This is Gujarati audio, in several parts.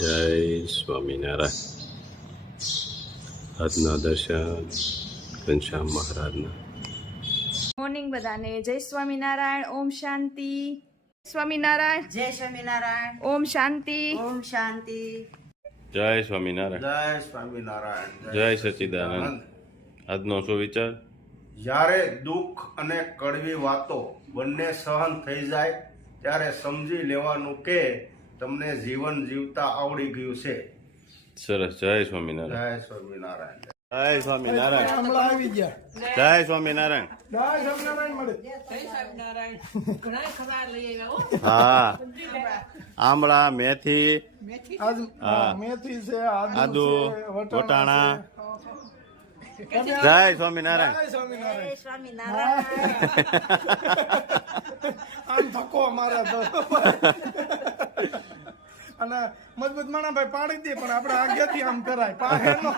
જય સ્વામિનારાયણ. આજના દર્શન ઘનશ્યામ મહારાજના. મોર્નિંગ બધાને. જય સ્વામિનારાયણ. ઓમ શાંતિ. સ્વામિનારાયણ. જય સ્વામિનારાયણ. ઓમ શાંતિ. ઓમ શાંતિ. જય સ્વામિનારાયણ. જય સ્વામિનારાયણ. જય સચિદાનંદ. આજનો શું વિચાર? જ્યારે દુઃખ અને કડવી વાતો બંને સહન થઈ જાય ત્યારે સમજી લેવાનું કે તમને જીવન જીવતા આવડી ગયું છે. સરસ. જય સ્વામિનારાયણ. જય સ્વામિનારાયણ. જય સ્વામિનારાયણ. જય સ્વામિનારાયણ. હા. આમળા મેથી. હા. મેથી છે આદુ વટાણા જય સ્વામિનારાયણ. જય સ્વામિનારાયણ. આમ થકો મારે તો. અને મજબૂત માણા ભાઈ પાડી દે પણ આપણે આગેથી આમ કરાય. પાસે નો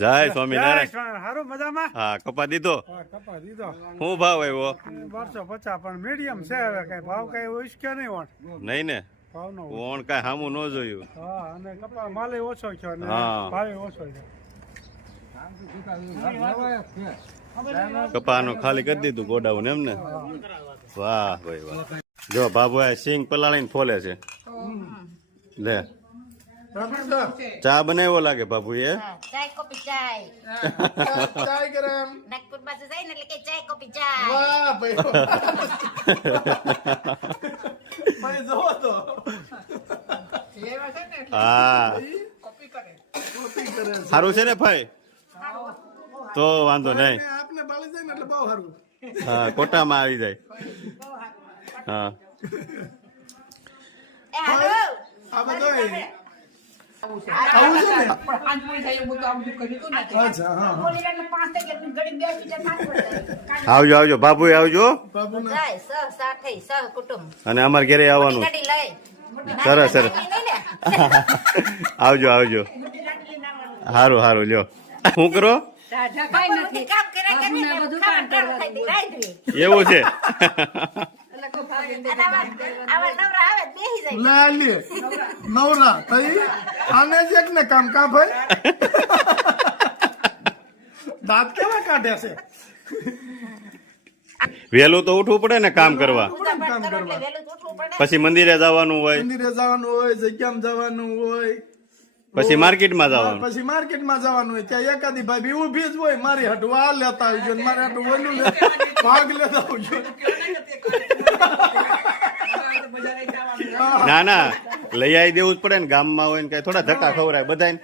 જય સ્વામિનારાયણ. હારું મજામાં? હા કપા દીધો? હા, કપા દીધો. શું ભાવ આવ્યો? બારસો પચાસ પણ મીડિયમ છે હવે કઈ ભાવ કઈ ઉશ્ક્યો નહીં વણ નહીં ને? ભાવ નો ઓણ કાંઈ સામું ન જોયું. હા અને કપા માલે ઓછો થયો ને ભાવે ઓછો છે કપાનું ખાલી કરી દીધું ગોડાઉન એમ ને વાહ ભાઈ વાહ. જો બાબુ આ સિંગ પલાળીને ફોલે છે. લે. ચા બનાવ્યો લાગે બાબુ એ ચાય કોપી ચાય. ચાય ગરમ. નાગપુર બાજુ જાય ને એટલે કે ચાય કોપી ચાય. વાહ ભાઈ. ભાઈ જોવો તો. હા. કોપી કરે. છે. સારું છે ને ભાઈ? તો વાંધો નહીં. આપને બાળી જાય ને એટલે બહુ સારું. હા કોટામાં આવી જાય. હા. આ બધો આવજો આવજો. બાબુ આવજો. અને અમારે ઘરે આવવાનું. સરસ સરસ. આવજો આવજો. સારું સારું લ્યો. શું કરો. એવું છે. લાલી નવરા થઈ આને જ એક ને કામ કા ભાઈ દાંત કેવા કાઢે છે? વહેલું તો ઉઠવું પડે ને કામ કરવા. પછી મંદિરે જવાનું હોય. મંદિરે જવાનું હોય જગ્યામાં જવાનું હોય. પછી માર્કેટમાં જવાનું. પછી માર્કેટમાં જવાનું હોય. ત્યાં એકાદી ભાઈ બી ઊભી જ હોય. મારી હટવા લેતા આવજો ને મારે હાટુ ઓલું ભાગ લેતા આવજો. ના ના. લઈ આવી દેવું જ પડે ને. ગામમાં હોય ને કઈ થોડા ધક્કા ખવડાય. બધાને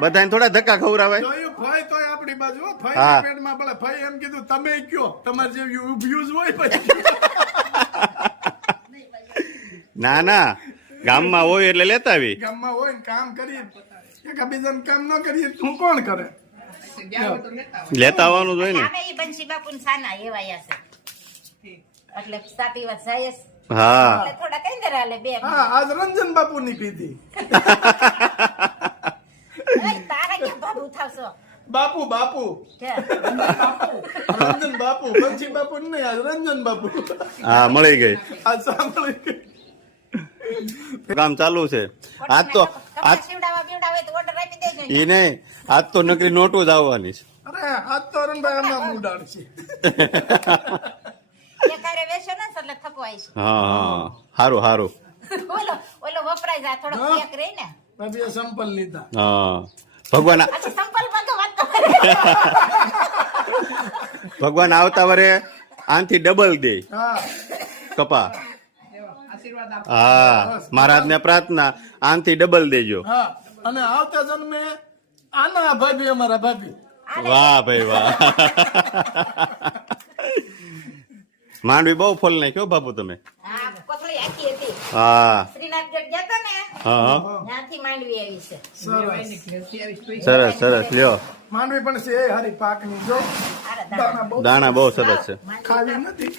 બધાને થોડા ધક્કા ખવરાવાય જોયું ભાઈ આપણી બાજુ હો. પેટમાં ભલે ભાઈ એમ કીધું તમે કયો? તમારે જે વ્યુઝ હોય પછી. ના ના. ગામમાં હોય એટલે લેતા આવી. ગામમાં હોય ને કામ કરીએ. એકબીજાને કામ ન કરીએ તું કોણ કરે? લેતા આવવાનું જ હોય ને. અમે ઈ બંસી બાપુ સાના એવાયા છે. એટલે સાપી વાત જાય હા. થોડા કઈ દે હાલે બે. હા આજ રંજન બાપુ ની પીધી તારા કેમ બાબુ થાવશો બાપુ બાપુ. રંજન બાપુ બંસી બાપુ નહીં આજ રંજન બાપુ. હા મળી ગઈ. આજ સાંભળી ગઈ. કામ ચાલુ છે. આજ તો આજ. ઈ નહીં. આજ તો નકરી નોટો જ આવવાની છે. અરે આજ તો અરણભાઈ આમાં એ વેચો ને આવીશ હા હા સારું સારું ઓલો ઓલો વપરાય જાય થોડો. કેક રહી ને. પછી સંપલ લીધા. હા. ભગવાન સંપલ પણ તો વાત તો ભગવાન આવતા વરે આનથી ડબલ દે. કપા. હા મહારાજને પ્રાર્થના આનથી ડબલ દેજો. અને આવતા જન્મે આના ભાભી અમારા ભાભી. વાહ ભાઈ વાહ. માંડવી બહુ ફોલ નાખ્યો બાપુ તમે. હા કોથળી આખી હતી. હા. શ્રીનાથગઢ ગયા તા ને? હા હા. ત્યાંથી માંડવી આવી છે. સરસ. સરસ લ્યો. માંડવી પણ છે હારી પાકની જો દાણા. બહુ સરસ. છે. ખાવી નથી.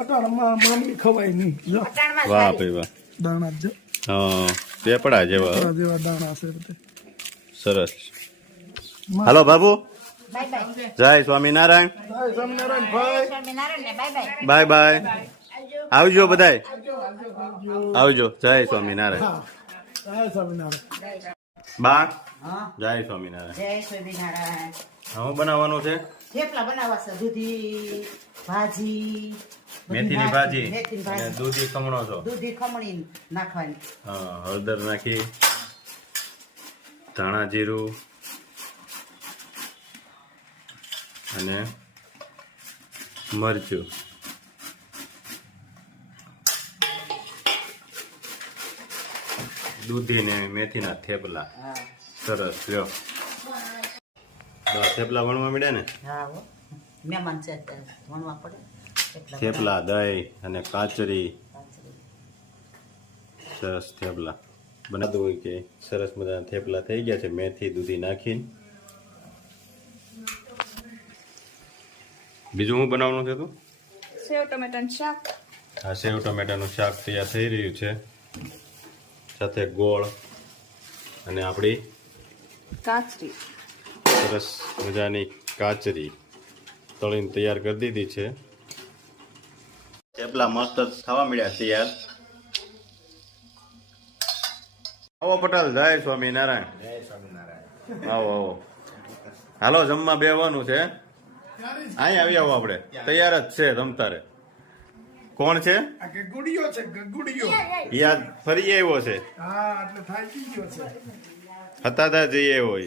અટાણમાં માંડવી ખવાય નહીં. જો વાહ સારી. ભાઈ વાહ. દાણા જ હા પેપડા જેવા. જેવા દાણા છે સરસ. હાલો બાબુ જય સ્વામિનારાયણ. જય સ્વામિનારાયણ ભાઈ. સ્વામિનારાયણ ને બાય બાય બાય બાય આવજો બધાય. આવજો. જય સ્વામિનારાયણ. હા જય સ્વામિનારાયણ. બા. જય સ્વામિનારાયણ. જય સ્વામિનારાયણ. શું બનાવવાનું છે? થેપલા બનાવવા છે દૂધી ભાજી મેથીની ભાજી અને દૂધી ખમણો છો. દૂધી ખમણી નાખવાની. હા હળદર નાખી. ધાણા જીરું. અને મરચું. દૂધી ને મેથીના થેપલા. સરસ લ્યો. થેપલા વણવા મળ્યા ને? મહેમાન છે અત્યારે પડે. થેપલા દહીં અને કાચરી. સરસ થેપલા. બનાવતું હોય કે સરસ મજાના થેપલા થઈ ગયા છે મેથી દૂધી નાખીને. બીજું શું બનાવવાનું છે તું? સેવ ટમેટાનું શાક. હા સેવ ટમેટાનું શાક તૈયાર થઈ રહ્યું છે. સાથે ગોળ અને આપણી કાચરી. સરસ મજાની કાચરી તળીને તૈયાર કરી દીધી છે. થેપલા મસ્ત થવા મળ્યા તૈયાર. આવો પટેલ જય સ્વામિનારાયણ. આવો આવો. હાલો જમવા બેવાનું છે. અહીં આવી આવો આપણે. તૈયાર જ છે તમતારે કોણ છે? યાદ ફરી આવ્યો છે. હા એટલે થાકી ગયો છે. હતા તા જઈ આવ્યો.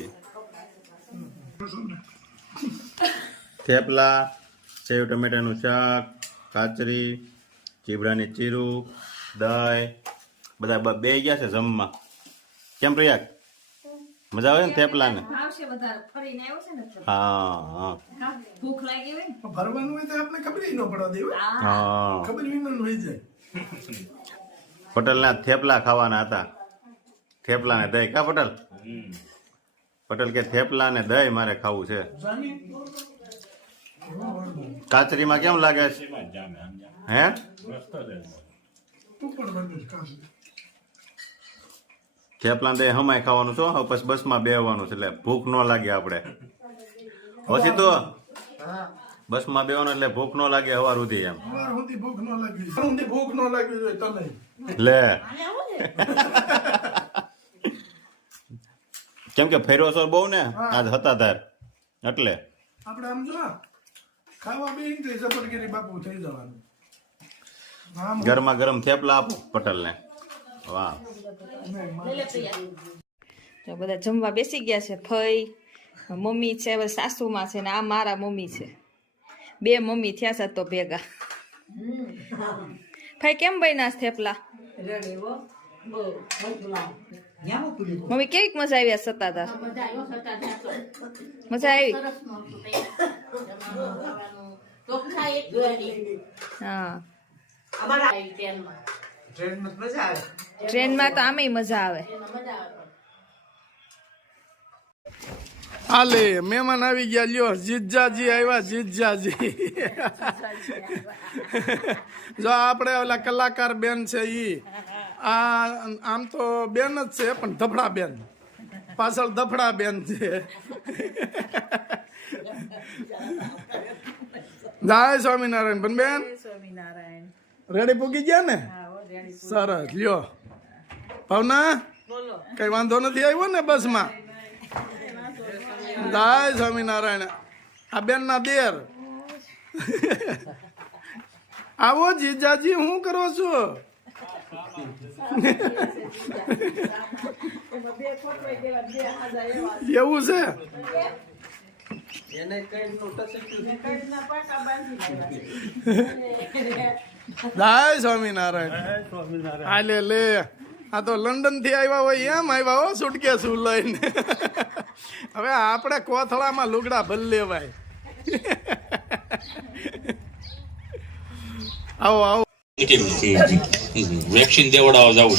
થેપલા સેવ ટમેટાનું શાક કાચરી ચીબડાની ચીરું દહીં. બધા બ- બે ગયા છે જમવા. કેમ પ્રયાગ? મજા આવે ને થેપલા ને આવશે વધારે. ફરીને આવ્યો છે ને તો. હા હા. ભૂખ લાગી હોય ભરવાનું હોય તો આપણે ખબર ન પડવા દેવું હા. ખબર હોય જાય. પટેલના થેપલા ખાવાના હતા. થેપલા ને દહીં. કા પટેલ? પટેલ કે થેપલા ને દહીં મારે ખાવું છે. કાચરીમાં કેમ લાગે છે? હે? થેપલા દહીં હમાય ખાવાનું છો હવે પછી બસમાં બેહવાનું છે એટલે ભૂખ ન લાગે આપણે. પછી તો બસમાં બેવાનું એટલે ભૂખ ન લાગે હવાર સુધી એમ. ભૂખ ન લાગવી. ભૂખ ન લાગવી જોઈએ તમે લે. કેમ કે ફેરો છો બહુ ને? આજ હતા તાર. એટલે. આપણે આમ જો ખાવા બે તો જબરગીરી બાપુ થઈ જવાનું. ગરમા ગરમ થેપલા આપો પટેલને. વાહ. તો બધા જમવા બેસી ગયા છે ફઈ મમ્મી છે હવે સાસુમાં છે ને આ મારા મમ્મી છે. બે મમ્મી થયા છે તો ભેગા. ફઈ કેમ બન્યા છે થેપલા? મમ્મી કેવીક મજા આવી આ સત્તાધાર મજા આવી? હા. ટ્રેનમાં તો આમેય મજા આવે. હાલે મહેમાન આવી ગયા લ્યો જીજાજી આવ્યા જીજાજી જો આપણે ઓલા કલાકાર બેન છે ઈ. આ આમ તો બેન જ છે પણ ધફડા બેન. પાછળ ધફડા બેન છે. જય સ્વામિનારાયણ પણ બેન. રેડી પૂકી ગયા ને? સરસ લ્યો. ભાવના? કઈ વાંધો નથી આવ્યો ને બસમાં? દાય સ્વામિનારાયણ આ બેન ના દેર આવો જીજાજી હું કરો છો? એવું છે? દાય સ્વામિનારાયણ. હાલે લે. આ તો લંડનથી આવ્યા હોય એમ આવ્યા હો સુટકેસ લઈને હવે આપણે કોથળામાં લુગડા ભલ લેવાય. આવો આવો. વેક્સિન દેવડાવવા જવું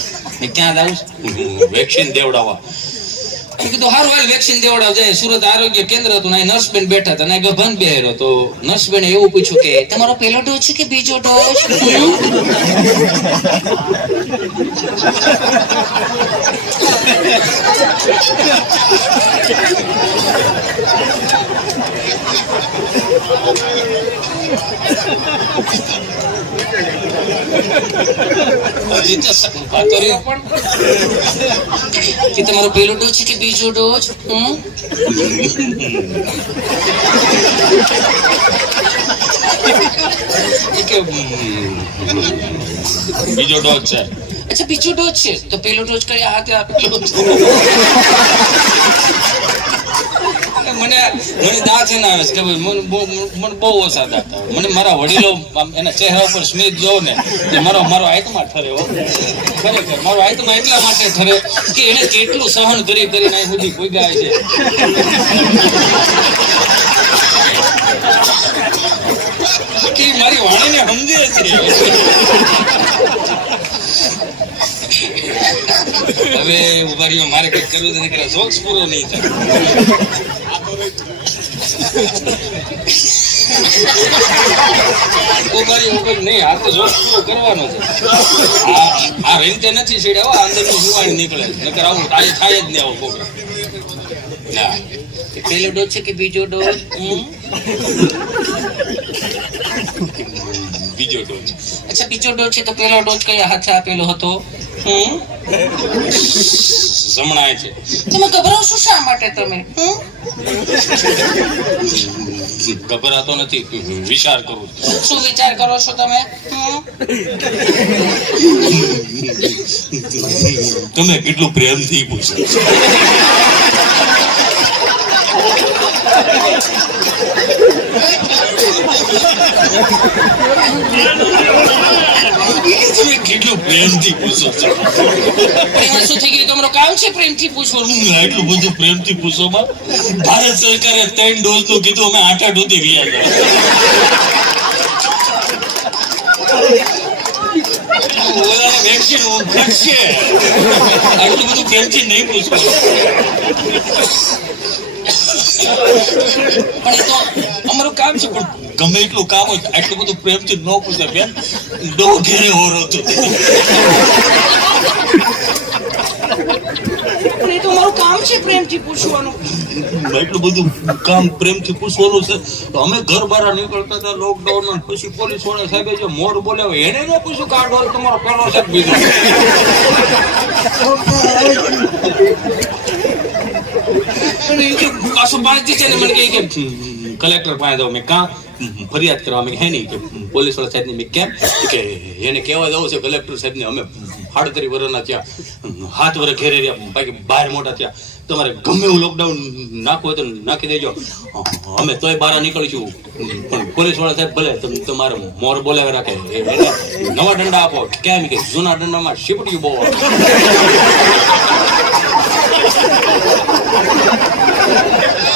ક્યાં જવું વેક્સિન દેવડાવવા. મેં કીધું સારું હાલ વેક્સિન દેવડાવજે. સુરત આરોગ્ય કેન્દ્ર હતું ને નર્સ બેન બેઠા હતા ને ગભન બેહેરો. તો નર્સ બેન એવું પૂછ્યું કે, તમારો પહેલો ડોઝ છે કે બીજો ડોઝ હજી તો સ- વાતો રહ્યો પણ કે તમારો પેલો ડોઝ છે કે બીજો ડોઝ? એ બીજો ડોઝ છે. અચ્છા બીજો ડોઝ છે. તો પેલો ડોઝ કયા હાથે આપેલો હતો? મને મને દાંત એના આવે છે કે ભાઈ મને બહુ ઓછા દાંત મને મારા વડીલો એના ચહેરા ઉપર સ્મિત જોઉં ને મારો મારો આયતમાં ઠરે ખરેખર, મારો આયતમાં એટલા માટે ઠરે કે એને કેટલું સહન કરી કરીને અહીં સુધી પૂગ્યા છે. મારી વાણીને સમજે છે. હવે ઊભા મારે કઈ કરવું નથી નીકળે જોક્સ પૂરો નહીં થાય. ઉભારી ઉપર નહીં આ તો જોશ પૂરો કરવાનો છે. આ રીતે નથી સીડ્યા હો અંદરનું જુવાણી નીકળે નકર આવું થાય જ નહીં આવો ના. પહેલો ડોઝ છે કે બીજો ડોઝ? બીજો ડોઝ અચ્છા બીજો ડોઝ છે તો પહેલો ડોઝ કયા હાથે આપેલો હતો? હમ. જમણાય છે. તમે ગભરાવ છો શા માટે તમે? ગભરાતો નથી વિચાર કરું શું વિચાર કરો છો તમે? તમે કેટલું પ્રેમથી પૂછો તમે કેટલું પ્રેમથી પૂછો છો? એમાં શું થઈ ગયું? તમારો કામ છે પ્રેમથી પૂછવાનું? ના, એટલું બધું પ્રેમથી પૂછોમાં? ભારત સરકારે ત્રણ ડોઝનું કીધું અમે આઠ આઠ સુધી વ્યા ગયા. વેક્સિન ઘટશે આટલું બધું પ્રેમથી નહીં પૂછવાનું પણ તો કામ છે પણ ગમે એટલું કામ હોય આટલું બધું પ્રેમથી ન પૂછે બેન. ડો ઘેરે હોરો તો એ તો મારું કામ છે પ્રેમથી પૂછવાનું. એટલું બધું કામ પ્રેમથી પૂછવાનું છે. તો અમે ઘર બહાર નીકળતા હતા લોકડાઉન પછી પોલીસવાળા સાહેબે જે મોર બોલ્યા એને ન પૂછ્યું કાર્ડ આ તમારો પેલો છે બીજો. પણ એ દિવસે ને મને કે કલેક્ટર પાસે જાઉં, મેં કાં ફરિયાદ કરવા. મેં હે નહીં. કે પોલીસવાળા સાહેબ મેં કેમ? કે, એને કહેવા જવું છે, કલેક્ટર સાહેબ ને અમે સાડત્રીસ વર્ષના ત્યાં હાથ વર્ષ ઘેરે રહ્યા બાકી બહાર મોટા થયા. તમારે ગમે એવું લોકડાઉન નાખવું હોય તો નાખી દેજો. અમે તોય બહાર નીકળીશું. પણ પોલીસવાળા સાહેબ, ભલે તમે તમારે મોર બોલાવી રાખે નવા દંડા આપો. કેમ કે જૂના દંડામાં શીપટીયું બહુ.